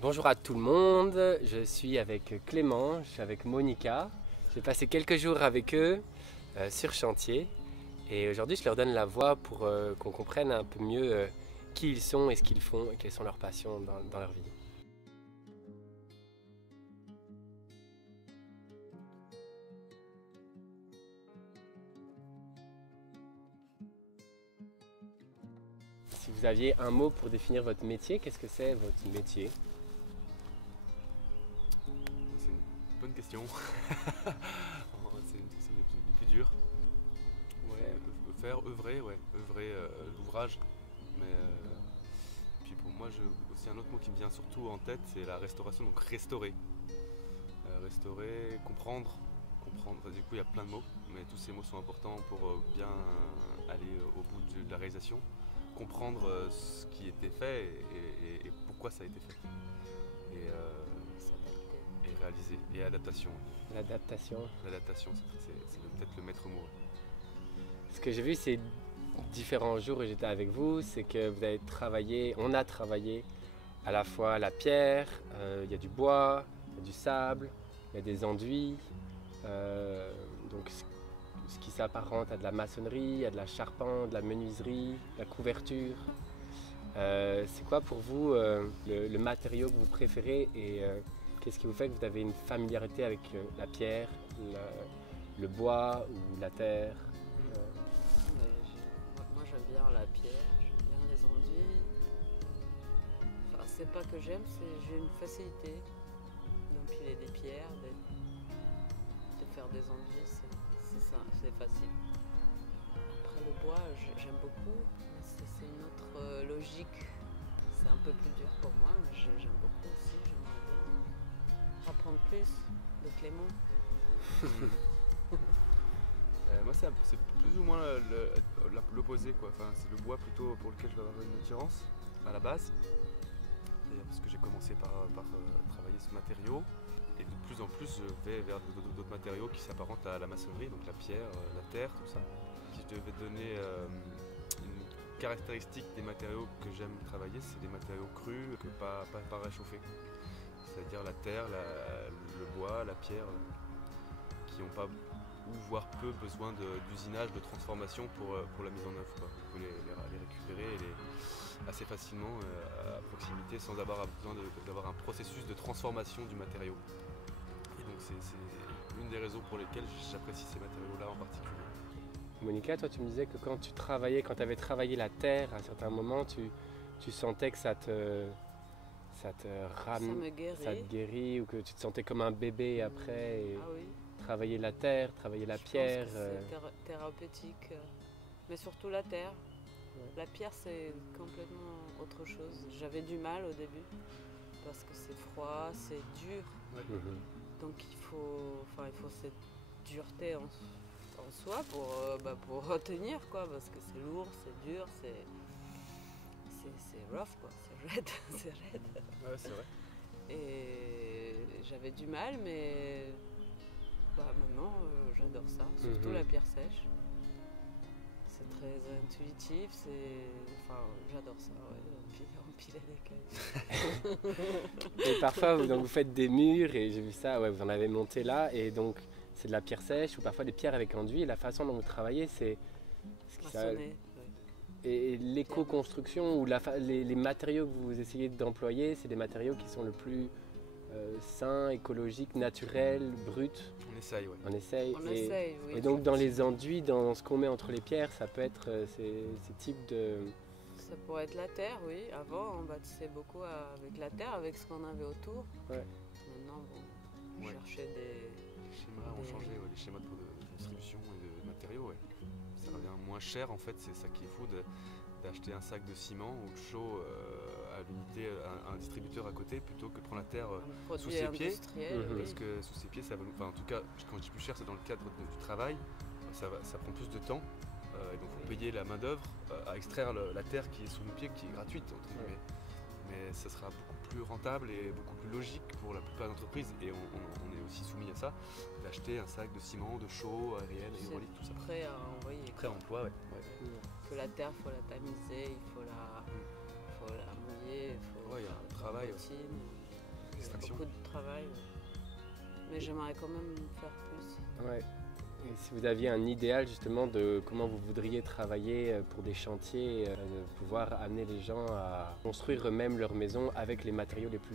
Bonjour à tout le monde, je suis avec Clément, je suis avec Monica. J'ai passé quelques jours avec eux sur chantier et aujourd'hui je leur donne la voix pour qu'on comprenne un peu mieux qui ils sont et ce qu'ils font et quelles sont leurs passions dans leur vie. Si vous aviez un mot pour définir votre métier, qu'est-ce que c'est votre métier? C'est une bonne question. C'est une question des plus dures. Ouais, œuvrer, l'ouvrage. Mais puis pour moi, aussi un autre mot qui me vient surtout en tête, c'est la restauration, donc restaurer. Restaurer, comprendre. Enfin, du coup, il y a plein de mots, mais tous ces mots sont importants pour bien aller au bout de la réalisation. Comprendre ce qui était fait et pourquoi ça a été fait. Et, et réaliser. Et adaptation. L'adaptation. L'adaptation, c'est peut-être le maître mot. Ce que j'ai vu ces différents jours où j'étais avec vous, c'est que vous avez travaillé, on a travaillé à la fois la pierre, il y a du bois, il y a du sable, il y a des enduits, donc ce qui s'apparente à de la maçonnerie, à de la charpente, de la menuiserie, de la couverture. C'est quoi pour vous le matériau que vous préférez et qu'est-ce qui vous fait que vous avez une familiarité avec la pierre, le bois ou la terre? Moi j'aime bien la pierre, j'aime bien les enduits. Enfin, c'est pas que j'aime, j'ai une facilité d'empiler des pierres, de faire des enduits, c'est facile. Après le bois, j'aime beaucoup, mais c'est une autre logique. C'est un peu plus dur pour moi, mais j'aime beaucoup aussi. J'aimerais bien apprendre plus de Clément. Moi, c'est plus ou moins l'opposé, quoi. Enfin, c'est le bois plutôt pour lequel je vais avoir une attirance à la base. D'ailleurs, parce que j'ai commencé par travailler ce matériau. Et de plus en plus, je vais vers d'autres matériaux qui s'apparentent à la maçonnerie, donc la pierre, la terre, tout ça. Si je devais donner une caractéristique des matériaux que j'aime travailler, c'est des matériaux crus, pas réchauffés. C'est-à-dire la terre, le bois, la pierre, qui n'ont pas ou voire peu besoin d'usinage, de transformation pour la mise en œuvre. Quoi. Vous pouvez les récupérer assez facilement à proximité sans avoir besoin d'avoir un processus de transformation du matériau. Et donc c'est une des raisons pour lesquelles j'apprécie ces matériaux-là en particulier. Monica, toi tu me disais que quand tu avais travaillé la terre à un certain moment, tu sentais que ça te guérit ou que tu te sentais comme un bébé après. Et Ah oui. travailler la terre, travailler la pierre. C'est thérapeutique, mais surtout la terre. Ouais. La pierre, c'est complètement autre chose. J'avais du mal au début parce que c'est froid, c'est dur. Ouais. Donc il faut cette dureté en soi pour retenir, quoi, parce que c'est lourd, c'est dur, c'est rough, quoi, c'est raide, c'est raide. Ouais, c'est vrai. Et j'avais du mal, mais maintenant j'adore ça, surtout la pierre sèche. C'est très intuitif, j'adore ça, empiler des cailloux. Et parfois vous faites des murs et j'ai vu ça, ouais, vous en avez monté là et donc c'est de la pierre sèche ou parfois des pierres avec enduit et la façon dont vous travaillez c'est Maçonner, et l'éco-construction ou les matériaux que vous essayez d'employer, c'est des matériaux qui sont le plus sains, écologiques, naturels, bruts. On essaye, ouais. On essaye. Oui. Et donc dans les enduits, dans ce qu'on met entre les pierres, ça peut être ces types de... Ça pourrait être la terre, oui. Avant, on bâtissait beaucoup avec la terre, avec ce qu'on avait autour. Ouais. Maintenant, on cherchait des... Les schémas ont changé, ouais, les schémas de distribution et de matériaux, ouais. Ça revient moins cher, en fait, c'est ça qui est fou d'acheter un sac de ciment ou de chaux à l'unité, à un distributeur à côté, plutôt que de prendre la terre sous ses pieds. Parce que sous ses pieds, ça va nous... Enfin, en tout cas, quand je dis plus cher, c'est dans le cadre du travail. Ça prend plus de temps. Et donc, il faut payer la main-d'œuvre à extraire la terre qui est sous nos pieds, qui est gratuite, entre guillemets. Mais ça sera beaucoup plus rentable et beaucoup plus logique pour la plupart des entreprises, et on est aussi soumis à ça, d'acheter un sac de ciment, de chaux, aérienne, hydraulique, tout ça. Prêt à envoyer. Prêt à emploi, ouais. Que la terre, il faut la tamiser, il faut la mouiller, il faut il y a un travail. distraction. beaucoup de travail. Mais j'aimerais quand même faire plus. Ouais. Et si vous aviez un idéal justement de comment vous voudriez travailler pour des chantiers, de pouvoir amener les gens à construire eux-mêmes leur maison avec les matériaux les plus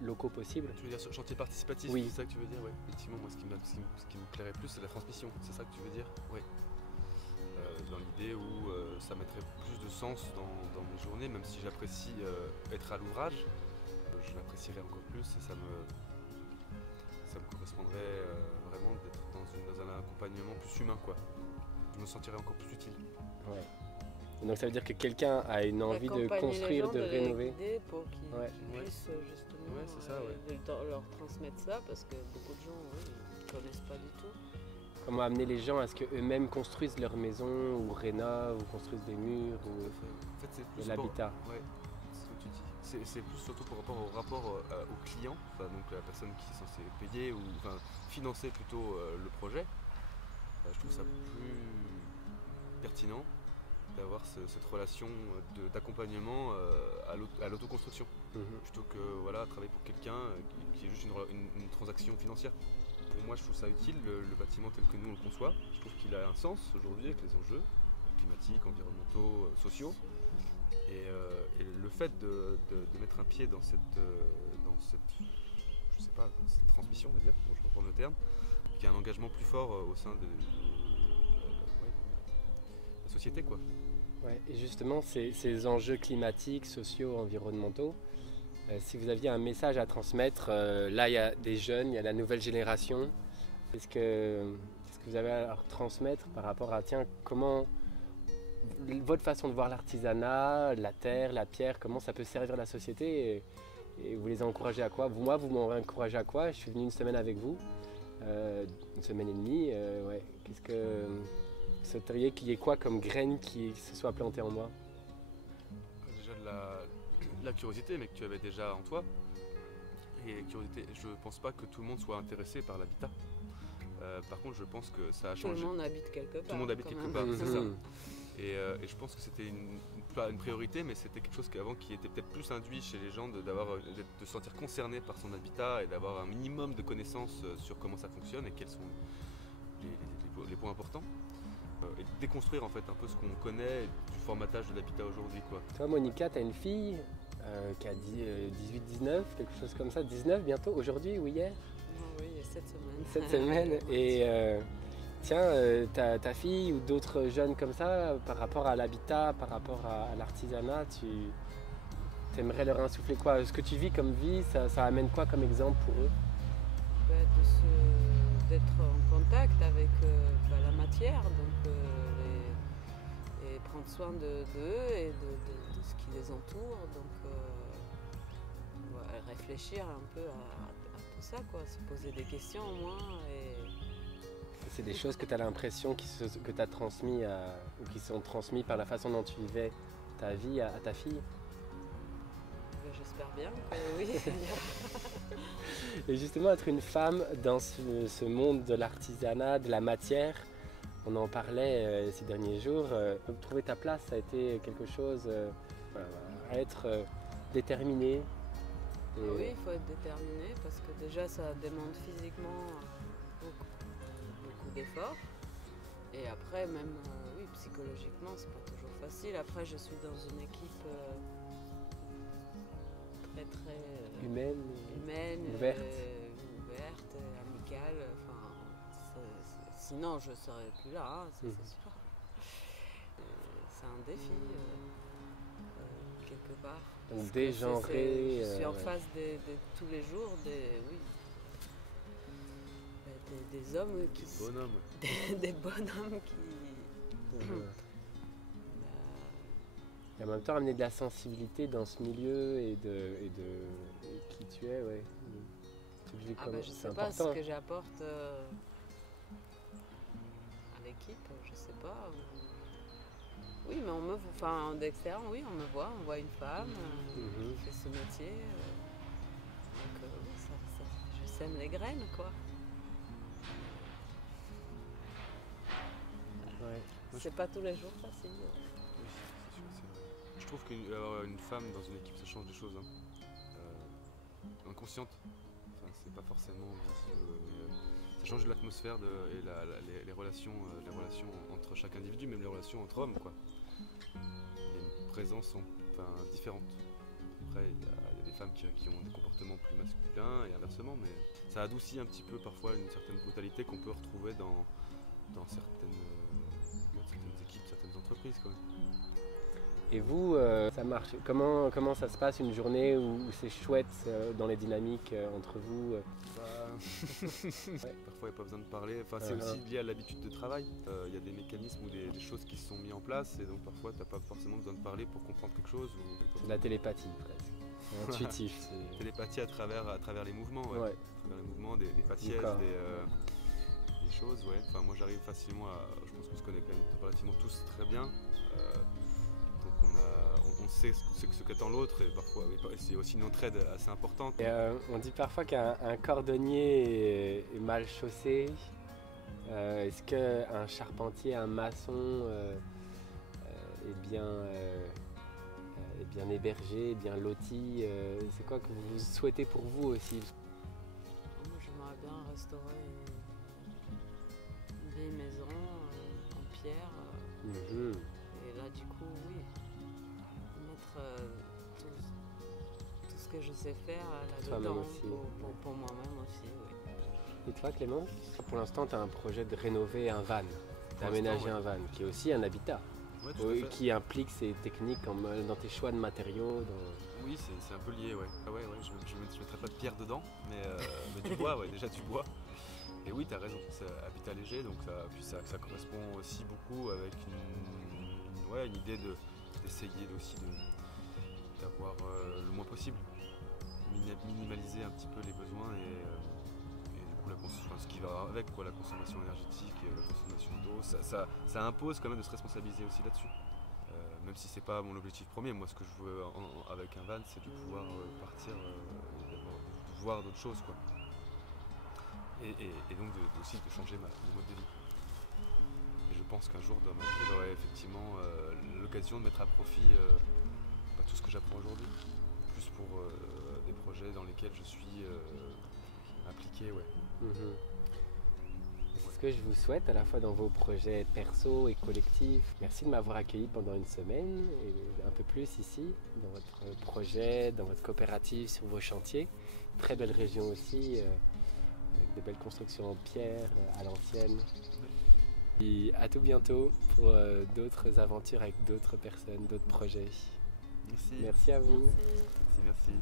locaux possibles. Tu veux dire sur chantier participatif, Oui. c'est ça que tu veux dire? Oui. Effectivement, moi ce qui me plairait plus, c'est la transmission, c'est ça que tu veux dire? Oui. Dans l'idée où ça mettrait plus de sens dans mes journées, même si j'apprécie être à l'ouvrage, je l'apprécierais encore plus et ça me correspondrait vraiment d'être dans un accompagnement plus humain, quoi. Je me sentirais encore plus utile. Ouais. Et donc ça veut dire que quelqu'un a une envie de Accompagner les construire, gens, de les rénover. guider pour qu'ils Ouais. puissent justement Ouais, c'est ça, ouais. leur transmettre ça, parce que beaucoup de gens ne connaissent pas du tout. Comment amener les gens à ce qu'eux-mêmes construisent leur maison ou rénovent ou construisent des murs ou En fait, c'est plus de l'habitat. Ouais, c'est ce que tu dis. C'est plus surtout par rapport au client, enfin, donc la personne qui est censée payer ou enfin, financer plutôt le projet. Je trouve ça plus pertinent d'avoir cette relation d'accompagnement à l'autoconstruction, plutôt que voilà, travailler pour quelqu'un qui est juste une transaction financière. Pour moi, je trouve ça utile, le bâtiment tel que nous on le conçoit. Je trouve qu'il a un sens aujourd'hui avec les enjeux climatiques, environnementaux, sociaux. Et le fait de mettre un pied dans cette je sais pas, cette transmission, on va dire, pour je reprends le terme, qui a un engagement plus fort au sein de la société, quoi. Ouais, et justement, ces enjeux climatiques, sociaux, environnementaux, si vous aviez un message à transmettre, là il y a des jeunes, il y a la nouvelle génération, qu'est-ce que vous avez à leur transmettre par rapport à, tiens, comment votre façon de voir l'artisanat, la terre, la pierre, comment ça peut servir la société et vous les encouragez à quoi? Moi, vous m'aurez encouragé à quoi? Je suis venu une semaine avec vous, une semaine et demie, ouais. Qu'est-ce que vous souhaiteriez qu'il y ait quoi comme graine qui se soit plantée en moi? Déjà de la curiosité, mais que tu avais déjà en toi. Et curiosité, je pense pas que tout le monde soit intéressé par l'habitat. Par contre, je pense que ça a Tout changé. le monde habite quelque part. Tout le monde habite quand quelque même. part, c'est ça. Et je pense que c'était pas une priorité, mais c'était quelque chose qu'avant qui était peut-être plus induit chez les gens de se sentir concerné par son habitat et d'avoir un minimum de connaissances sur comment ça fonctionne et quels sont les points importants. Et de déconstruire en fait un peu ce qu'on connaît du formatage de l'habitat aujourd'hui, quoi. Toi, Monica, tu as une fille qui a 18-19, quelque chose comme ça, 19 bientôt, aujourd'hui ou hier? Oui, il y a 7 semaines. Cette semaine. Et tiens, ta fille ou d'autres jeunes comme ça, par rapport à l'habitat, par rapport à l'artisanat, tu aimerais leur insuffler quoi? Ce que tu vis comme vie, ça amène quoi comme exemple pour eux? D'être en contact avec la matière, donc et prendre soin d'eux et de ce qui les entoure, donc réfléchir un peu à tout ça, quoi, se poser des questions au moins. C'est des choses que tu as l'impression que tu as transmis ou qui sont transmises par la façon dont tu vivais ta vie à ta fille? J'espère bien que oui. Et justement, être une femme dans ce monde de l'artisanat, de la matière, on en parlait ces derniers jours. Trouver ta place, ça a été quelque chose à être déterminé. Oui, il faut être déterminé parce que déjà ça demande physiquement beaucoup d'efforts. Et après, même oui, psychologiquement, c'est pas toujours facile. Après, je suis dans une équipe très humaine, ouverte, amicale. Sinon, je ne serais plus là, hein, ça, c'est sûr. C'est un défi, quelque part. Donc dégenrer. Je suis en face de tous les jours des hommes qui... Des bonhommes. Des bonhommes qui... Et en même temps, amener de la sensibilité dans ce milieu et de qui tu es, ouais. Je sais pas ce que j'apporte à l'équipe, je sais pas. Oui, mais d'extérieur, oui, on me voit, on voit une femme qui fait ce métier. Donc oui, je sème les graines, quoi. Ouais. C'est pas tous les jours facile. Oui, c'est sûr, c'est vrai. Je trouve qu'avoir une femme dans une équipe, ça change des choses. consciente. Enfin, c'est pas forcément visible, mais ça change l'atmosphère et les relations entre chaque individu, même les relations entre hommes, quoi. Il y a une présence différente. Après, il y a des femmes qui ont des comportements plus masculins et inversement, mais ça adoucit un petit peu parfois une certaine brutalité qu'on peut retrouver dans certaines équipes, certaines entreprises, quand même. Et vous, ça marche. Comment ça se passe une journée où c'est chouette dans les dynamiques entre vous Parfois il n'y a pas besoin de parler, c'est aussi lié à l'habitude de travail. Il y a des mécanismes ou des choses qui se sont mis en place et donc parfois tu n'as pas forcément besoin de parler pour comprendre quelque chose. C'est de la télépathie presque, intuitif. Télépathie à travers les mouvements, ouais. À travers les mouvements, des faciès, des choses. Ouais. Enfin, moi j'arrive facilement je pense qu'on se connaît quand même relativement tous très bien. Donc on sait ce qu'attend l'autre et parfois c'est aussi une entraide assez importante. Et, on dit parfois qu'un cordonnier est mal chaussé. Est-ce qu'un charpentier, un maçon est bien hébergé, bien loti? C'est quoi que vous souhaitez pour vous aussi? Moi j'aimerais bien restaurer une vieille maison en pierre. Et là du coup oui. Tout ce que je sais faire là-dedans pour moi-même aussi. Oui. Et toi Clément? Pour l'instant tu as un projet de rénover un van, d'aménager un van, qui est aussi un habitat, qui implique ces techniques dans tes choix de matériaux. Oui, c'est un peu lié, ouais. Ah ouais, je ne mettrai pas de pierre dedans, mais du bois, ouais, déjà du bois. Et oui, tu as raison, c'est habitat léger, donc ça correspond aussi beaucoup avec une idée d'essayer aussi d'avoir le moins possible, minimaliser un petit peu les besoins et du coup ce qui va avec, quoi, la consommation énergétique, la consommation d'eau, ça impose quand même de se responsabiliser aussi là-dessus. Même si c'est pas mon objectif premier, moi ce que je veux avec un van c'est de pouvoir partir et de voir d'autres choses, quoi. Et donc aussi de changer mon mode de vie. Et je pense qu'un jour dans ma vie j'aurai effectivement l'occasion de mettre à profit tout ce que j'apprends aujourd'hui, plus pour des projets dans lesquels je suis impliqué, ouais. C'est ce que je vous souhaite à la fois dans vos projets perso et collectifs. Merci de m'avoir accueilli pendant une semaine et un peu plus ici, dans votre projet, dans votre coopérative, sur vos chantiers. Très belle région aussi, avec de belles constructions en pierre à l'ancienne. Et à tout bientôt pour d'autres aventures avec d'autres personnes, d'autres projets. Merci. Merci à vous. Merci. Merci.